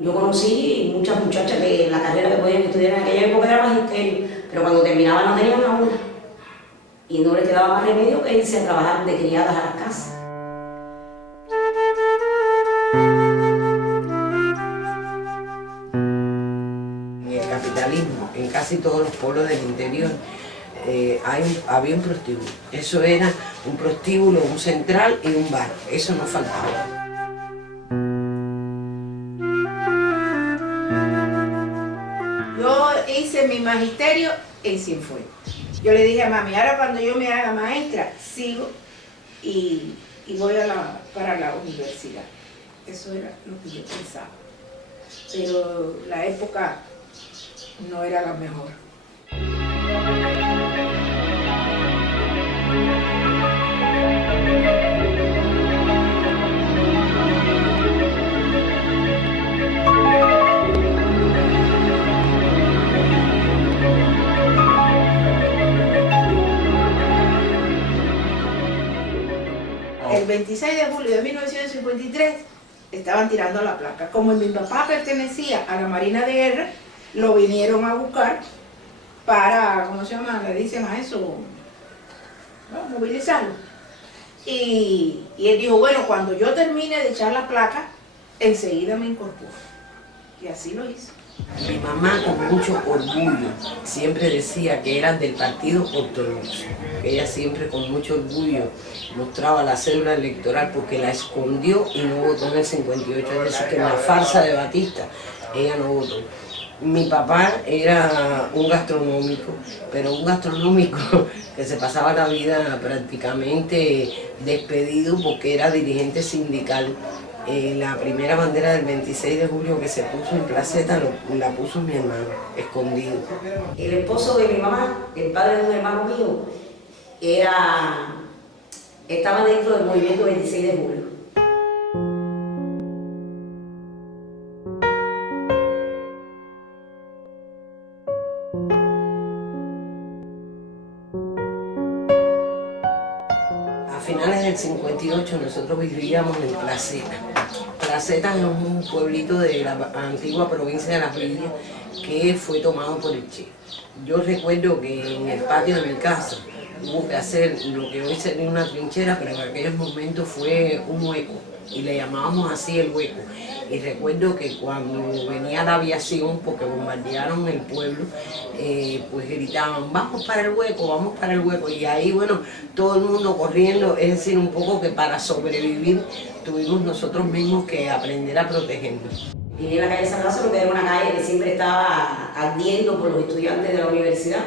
Yo conocí muchas muchachas que la carrera que podían estudiar en aquella época era magisterio, pero cuando terminaban no tenían aula y no les quedaba más remedio que irse a trabajar de criadas a las casas. En el capitalismo, en casi todos los pueblos del interior, había un prostíbulo. Eso era un prostíbulo, un central y un bar. Eso no faltaba. Yo hice mi magisterio en Cienfuegos. Yo le dije a mami, ahora cuando yo me haga maestra, sigo y voy para la universidad. Eso era lo que yo pensaba. Pero la época no era la mejor. El 26 de julio de 1953 estaban tirando la placa. Como mi papá pertenecía a la Marina de Guerra, lo vinieron a buscar para, ¿cómo se llama? Le dicen a eso, ¿no? Movilizarlo. Y él dijo, bueno, cuando yo termine de echar la placa, enseguida me incorporo. Y así lo hizo. Mi mamá con mucho orgullo siempre decía que eran del partido ortodoxo. Ella siempre con mucho orgullo mostraba la cédula electoral porque la escondió y no votó en el 58. Es decir, que en la farsa de Batista ella no votó. Mi papá era un gastronómico, pero un gastronómico que se pasaba la vida prácticamente despedido porque era dirigente sindical. La primera bandera del 26 de julio que se puso en Placeta la puso mi hermano, escondido. El esposo de mi mamá, el padre de un hermano mío, estaba dentro del movimiento 26 de julio. A finales del 58 nosotros vivíamos en Placeta. Placeta es un pueblito de la antigua provincia de Las Villas que fue tomado por el Che. Yo recuerdo que en el patio de mi casa hubo que hacer lo que hoy sería una trinchera, pero en aquellos momentos fue un hueco y le llamábamos así el hueco. Y recuerdo que cuando venía la aviación, porque bombardearon el pueblo, pues gritaban, vamos para el hueco, vamos para el hueco. Y ahí, bueno, todo el mundo corriendo, es decir, un poco que para sobrevivir tuvimos nosotros mismos que aprender a protegernos. Viví en la calle San Lázaro, que era una calle que siempre estaba ardiendo por los estudiantes de la universidad,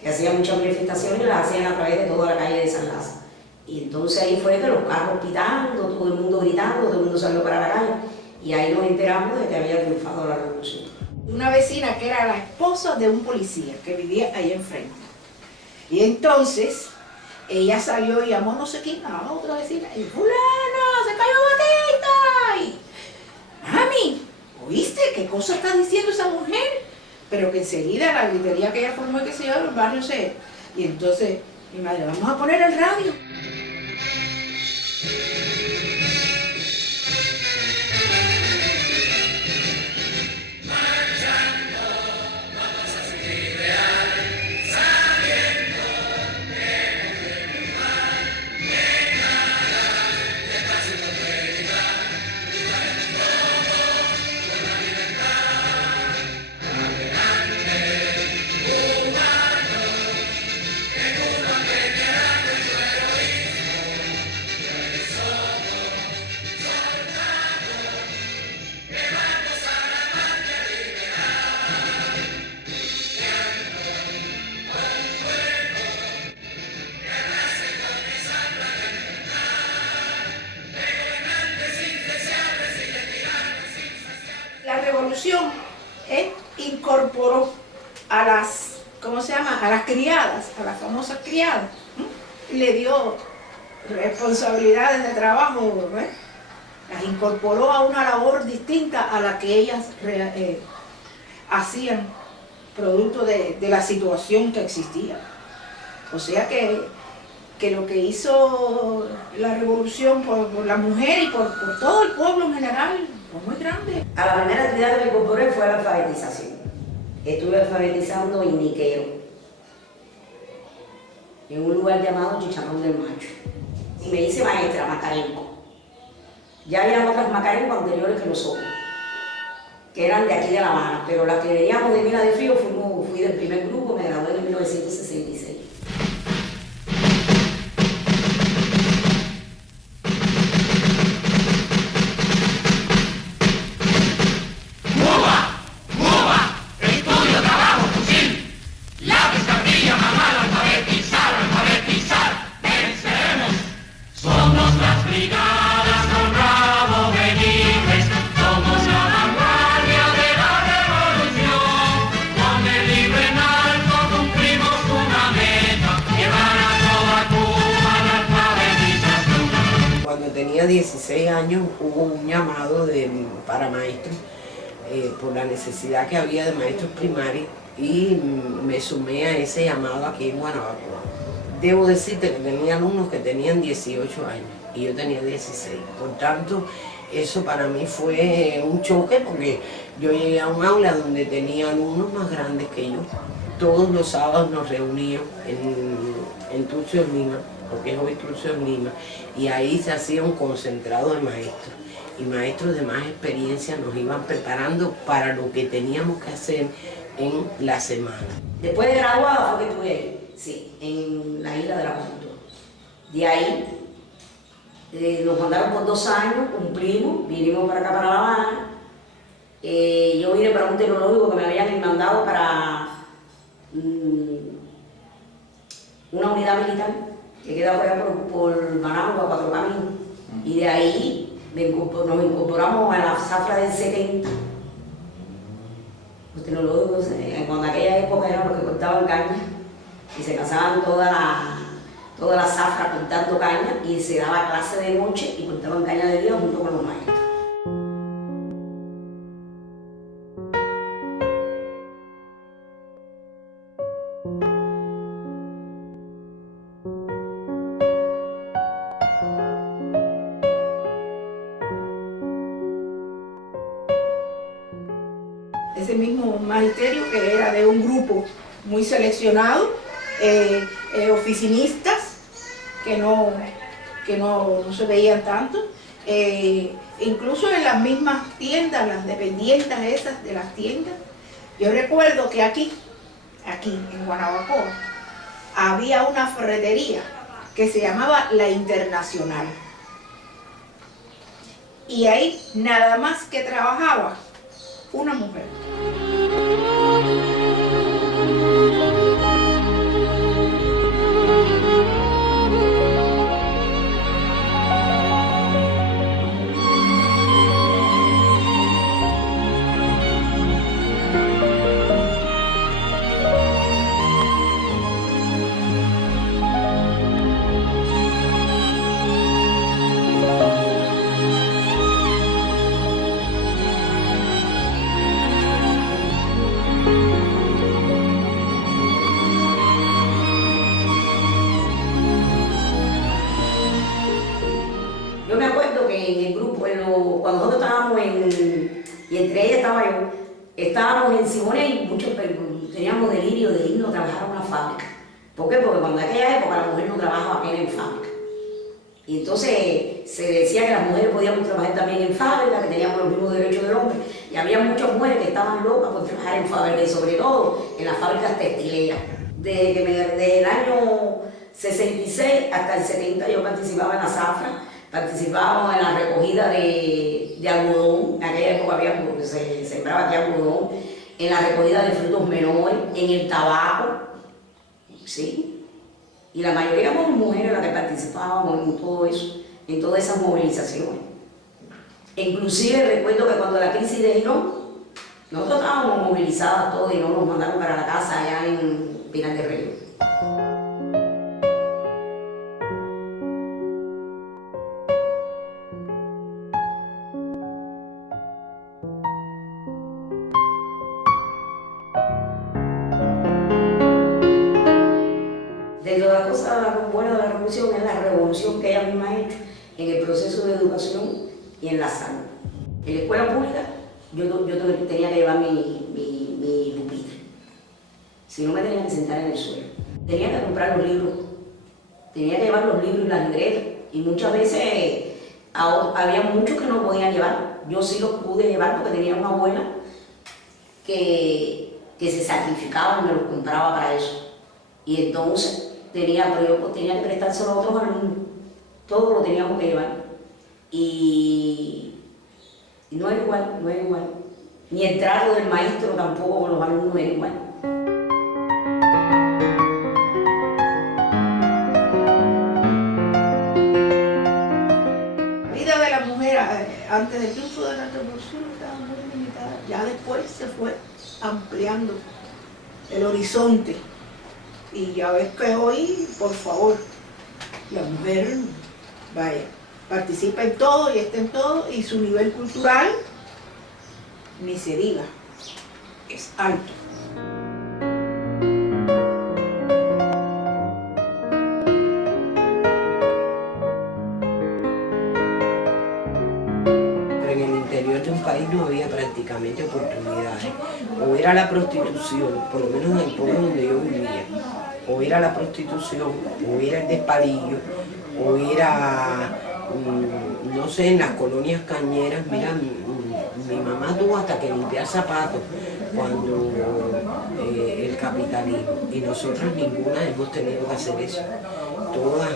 que hacían muchas manifestaciones, las hacían a través de toda la calle de San Lázaro. Y entonces ahí fue que los carros pitando, todo el mundo gritando, todo el mundo salió para la calle. Y ahí nos enteramos de que había triunfado la revolución. Una vecina que era la esposa de un policía que vivía ahí enfrente. Y entonces ella salió y llamó no sé quién, a otra vecina, y fulano, se cayó Batista. Y, mami, ¿oíste qué cosa está diciendo esa mujer? Pero que enseguida la gritería que ella formó y que se llevó el barrio se... Y entonces mi madre, vamos a poner el radio. La revolución incorporó a las, ¿cómo se llama? A las criadas, a las famosas criadas, y le dio responsabilidades de trabajo, las incorporó a una labor distinta a la que ellas hacían, producto de la situación que existía. O sea que que lo que hizo la revolución por la mujer y por todo el pueblo en general fue muy grande. A la primera actividad que me incorporé fue la alfabetización. Estuve alfabetizando en Niquero, en un lugar llamado Chicharrón del Macho. Y me hice maestra, Macarenco. Ya había otras Macarenco anteriores que nosotros, que eran de aquí de La Habana, pero las que veníamos de Mina de Frío fui del primer grupo, me gradué en 1966. Tenía 16 años, hubo un llamado para maestros por la necesidad que había de maestros primarios y me sumé a ese llamado aquí en Guanabacoa. Debo decirte que tenía alumnos que tenían 18 años y yo tenía 16. Por tanto, eso para mí fue un choque porque yo llegué a un aula donde tenía alumnos más grandes que yo. Todos los sábados nos reuníamos en Turcios Lima, porque es hoy Turcios Lima, y ahí se hacía un concentrado de maestros. Y maestros de más experiencia nos iban preparando para lo que teníamos que hacer en la semana. Después de graduada fue que estuve, sí, en la Isla de la Juventud. De ahí nos mandaron por 2 años, cumplimos, vinimos para acá, para La Habana. Yo vine para un tecnológico que me habían mandado para una unidad militar que queda por allá por Managua, 4 Caminos. Y de ahí nos incorporamos a la zafra del 70. Los tecnológicos, cuando en aquella época eran los que cortaban caña y se casaban toda la zafra cortando caña y se daba clase de noche y cortaban caña de día junto con los maestros. Ese mismo magisterio que era de un grupo muy seleccionado, oficinistas que no se veían tanto, incluso en las mismas tiendas, las dependientas esas de las tiendas. Yo recuerdo que aquí en Guanabacoa, había una ferretería que se llamaba La Internacional. Y ahí nada más que trabajaba una mujer. Yo me acuerdo que en el grupo, cuando nosotros estábamos y entre ellas estaba yo, estábamos en Simonet y muchos teníamos delirio de irnos a trabajar a una fábrica. ¿Por qué? Porque cuando en aquella época la mujer no trabajaba apenas en fábrica. Y entonces se decía que las mujeres podíamos trabajar también en fábrica, que teníamos los mismos derechos del hombre. Y había muchas mujeres que estaban locas por trabajar en fábrica y sobre todo en las fábricas textileras. Desde el año 66 hasta el 70 yo participaba en la zafra. Participábamos en la recogida de algodón, en aquella época se sembraba aquí algodón, en la recogida de frutos menores, en el tabaco, ¿sí? Y la mayoría éramos mujeres las que participábamos en todo eso, en todas esas movilizaciones. Inclusive recuerdo que cuando la crisis de Girón, nosotros estábamos movilizadas todos y no nos mandaron para la casa allá en Pinar del Río. Dentro de las cosas buenas de la revolución que ella misma ha hecho en el proceso de educación y en la salud. En la escuela pública yo tenía que llevar mi pupitre. Si no, me tenía que sentar en el suelo. Tenía que comprar los libros, tenía que llevar los libros y las libretas. Y muchas veces había muchos que no podían llevar. Yo sí los pude llevar porque tenía una abuela que se sacrificaba y me los compraba para eso. Y entonces pero yo tenía que prestárselo a otros alumnos. Todo lo teníamos que llevar. Y no era igual, no era igual. Ni el trato del maestro tampoco con los alumnos era igual. La vida de la mujer antes del triunfo de la revolución estaba muy limitada. Ya después se fue ampliando el horizonte. Y ya ves que hoy, por favor, la mujer, vaya, participa en todo y está en todo, y su nivel cultural, ni se diga, es alto. En el interior de un país no había prácticamente oportunidades. O era la prostitución, por lo menos en el pueblo donde yo vivía, o era la prostitución, o era el despalillo, o era, no sé, en las colonias cañeras. Mira, mi mamá tuvo hasta que limpiar zapatos cuando el capitalismo, y nosotras ninguna hemos tenido que hacer eso. Todas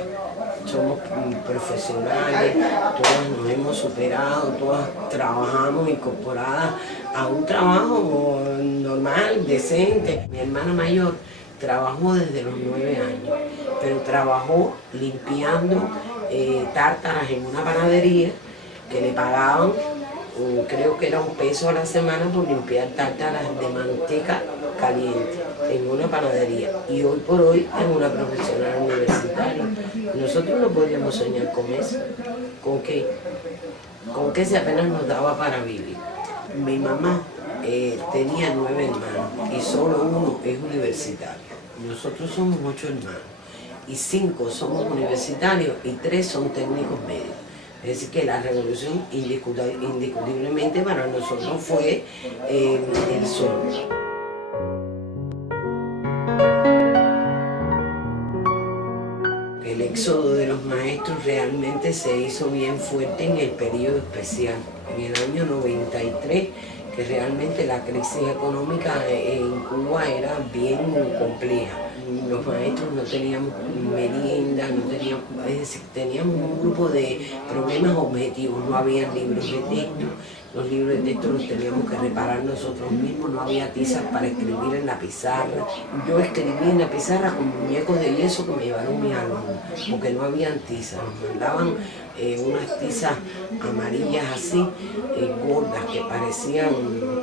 somos profesionales, todas nos hemos superado, todas trabajamos incorporadas a un trabajo normal, decente. Mi hermana mayor trabajó desde los 9 años, pero trabajó limpiando tártaras en una panadería que le pagaban, creo que era $1 a la semana por limpiar tártaras de manteca caliente en una panadería, y hoy por hoy es una profesional universitaria. Nosotros no podíamos soñar con eso, con que si apenas nos daba para vivir. Mi mamá tenía 9 hermanos y solo uno es universitario. Nosotros somos 8 hermanos y 5 somos universitarios y 3 son técnicos médicos. Es decir, que la revolución indiscutiblemente para nosotros fue el sol. El éxodo de los maestros realmente se hizo bien fuerte en el periodo especial, en el año 93, que realmente la crisis económica en Cuba era bien compleja. Los maestros no teníamos merienda, es decir, teníamos un grupo de problemas objetivos, no había libros de texto, los libros de texto los teníamos que reparar nosotros mismos, no había tizas para escribir en la pizarra. Yo escribí en la pizarra con muñecos de yeso que me llevaron mis alumnos, porque no habían tizas, nos mandaban unas tizas amarillas así, gordas, que parecían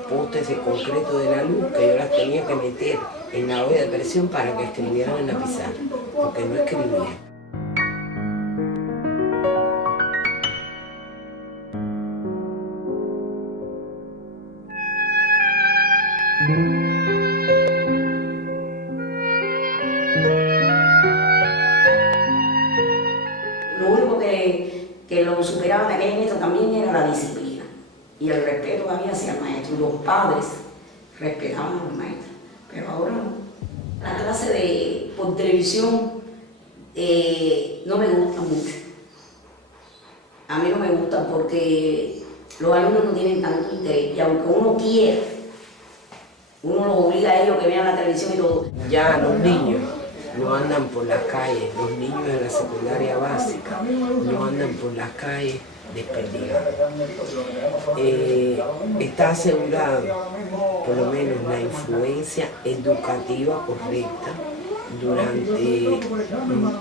postes de concreto de la luz, que yo las tenía que meter en la olla de presión para que escribieran en la pizarra, porque no escribían. Lo único que lo superaba en aquel momento también era la disciplina y el respeto que había hacia el maestro. Los padres respetaban a los maestros, pero ahora no. La clase por televisión no me gusta mucho. A mí no me gusta porque los alumnos no tienen tanto interés, y aunque uno quiera, uno los obliga a ellos que vean la televisión y todo. Ya los niños no andan por las calles, los niños de la secundaria básica no andan por las calles desperdigados. Está asegurado por lo menos la influencia educativa correcta durante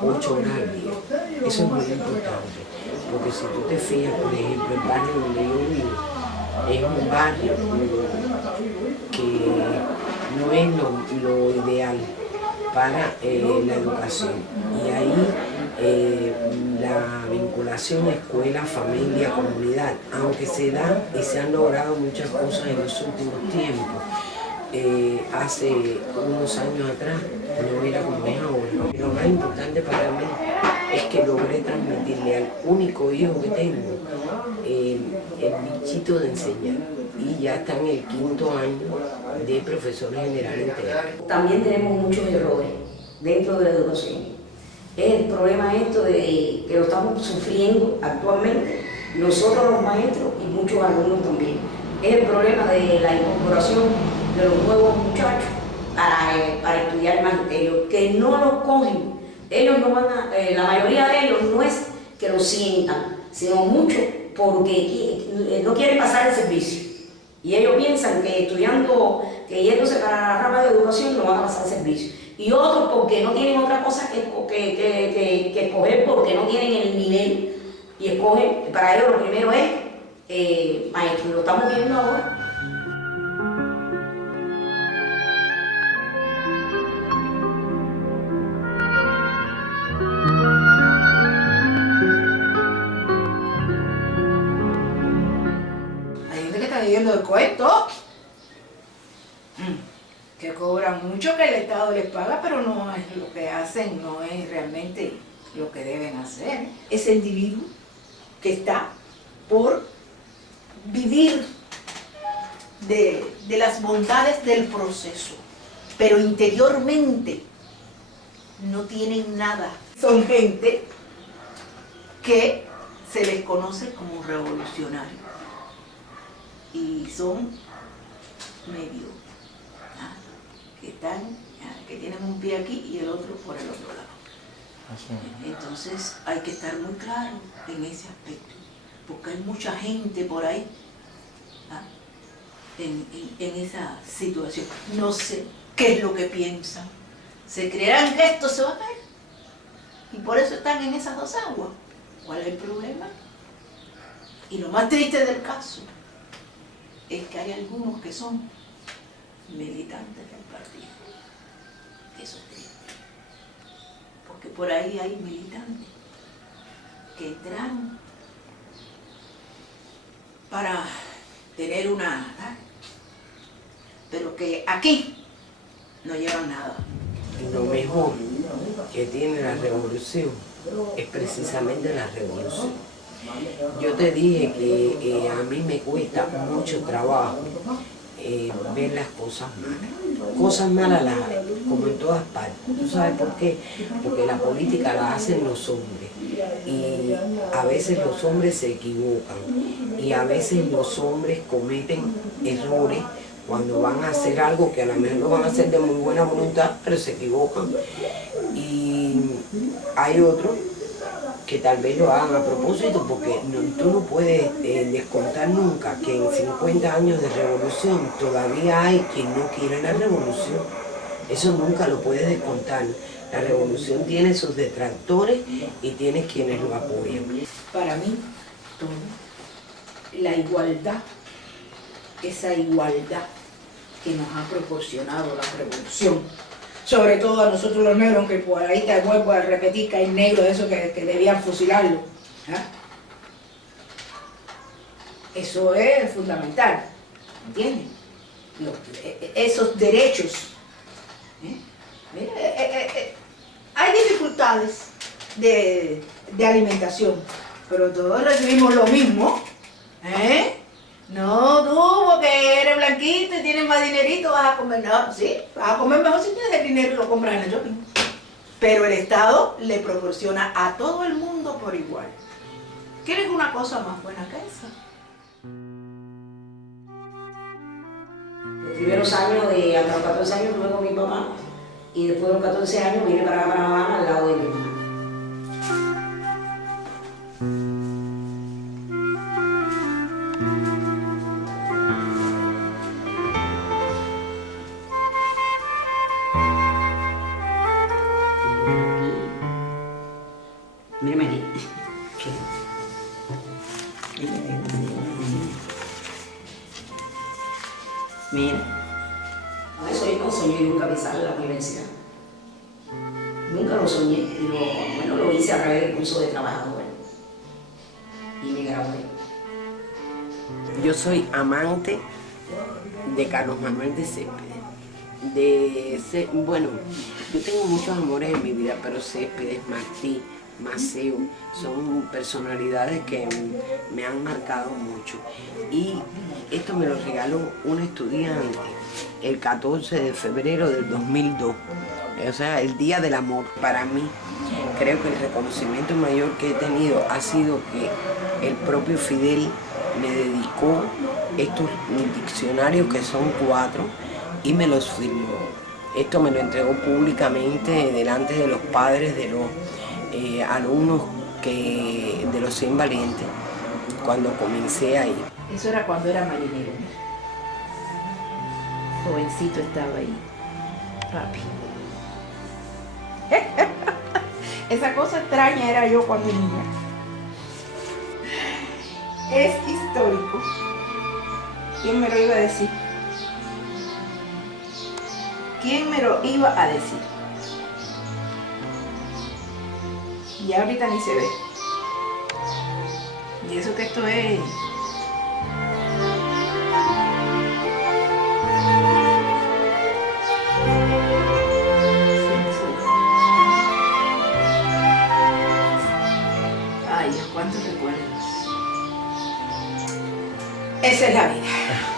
8 horas al día. Eso es muy importante, porque si tú te fijas, por ejemplo, el barrio donde yo vivo es un barrio que no es lo ideal para la educación, y ahí la vinculación escuela, familia, comunidad, aunque se da y se han logrado muchas cosas en los últimos tiempos, hace unos años atrás no era como es ahora. Lo más importante para mí es que logré transmitirle al único hijo que tengo el bichito de enseñar. Y ya está en el 5º año de profesor general en teatro. También tenemos muchos errores dentro de la educación. Es el problema esto de que lo estamos sufriendo actualmente nosotros los maestros y muchos alumnos también. Es el problema de la incorporación de los nuevos muchachos para estudiar el magisterio, que no lo cogen. Ellos no van a, la mayoría de ellos no es que lo sientan, sino mucho porque no quieren pasar el servicio. Y ellos piensan que estudiando, que yéndose para la rama de educación no van a pasar el servicio. Y otros porque no tienen otra cosa que escoger, porque no tienen el nivel y escogen, para ellos lo primero es maestro, lo estamos viendo ahora. Hay gente que está viviendo el cuento, que cobran mucho, que el Estado les paga, pero no es lo que hacen, no es realmente lo que deben hacer. Ese individuo que está por vivir de las bondades del proceso, pero interiormente no tienen nada. Son gente que se les conoce como revolucionarios y son medio, que tienen un pie aquí y el otro por el otro lado. Entonces hay que estar muy claro en ese aspecto, porque hay mucha gente por ahí en esa situación. No sé qué es lo que piensan. Se creerán que esto se va a caer y por eso están en esas dos aguas. ¿Cuál es el problema? Y lo más triste del caso es que hay algunos que son militantes del partido. Eso es triste. Porque por ahí hay militantes que entraron para tener una... pero que aquí no llevan nada. Lo mejor que tiene la revolución es precisamente la revolución. Yo te dije que a mí me cuesta mucho trabajo ver las cosas malas. Cosas malas las hay, como en todas partes. ¿Tú sabes por qué? Porque la política la hacen los hombres. Y a veces los hombres se equivocan. Y a veces los hombres cometen errores cuando van a hacer algo que a lo mejor lo van a hacer de muy buena voluntad, pero se equivocan. Y hay otros que tal vez lo hagan a propósito, porque tú no puedes descontar nunca que en 50 años de revolución todavía hay quien no quiere la revolución. Eso nunca lo puedes descontar. La revolución tiene sus detractores y tiene quienes lo apoyan. Para mí, todo, la igualdad, esa igualdad que nos ha proporcionado la revolución, sobre todo a nosotros los negros, aunque por ahí te vuelvo a repetir que hay negros de esos que debían fusilarlo. Eso es fundamental, ¿entiendes? Esos derechos. Hay dificultades de alimentación, pero todos recibimos lo mismo. No, tú, porque eres blanquito y tienes más dinerito, vas a comer. No, sí, vas a comer mejor si tienes el dinero y lo compras en el shopping. Pero el Estado le proporciona a todo el mundo por igual. ¿Quieres una cosa más buena que esa? Los primeros años, hasta los 14 años, tuve con mi papá, y después de los 14 años vine para Panamá al lado de mi mamá. Mírame aquí. Mira. Eso yo no soñé nunca pisar la universidad. Nunca lo soñé. Y lo hice a través del curso de trabajador. Y me gradué. Yo soy amante de Carlos Manuel de Céspedes. Bueno, yo tengo muchos amores en mi vida, pero Céspedes, Martí, Maceo, son personalidades que me han marcado mucho. Y esto me lo regaló un estudiante el 14 de febrero del 2002, o sea, el Día del Amor. Para mí, creo que el reconocimiento mayor que he tenido ha sido que el propio Fidel me dedicó estos diccionarios, que son 4, y me los firmó. Esto me lo entregó públicamente delante de los padres de los alumnos de los 100 Valientes, cuando comencé ahí. Eso era cuando era marinero. Jovencito estaba ahí, papi. Esa cosa extraña era yo cuando niña. Es histórico. ¿Quién me lo iba a decir? ¿Quién me lo iba a decir? Ya ahorita ni se ve. Y eso que esto es... Ay, cuántos recuerdos. Esa es la vida.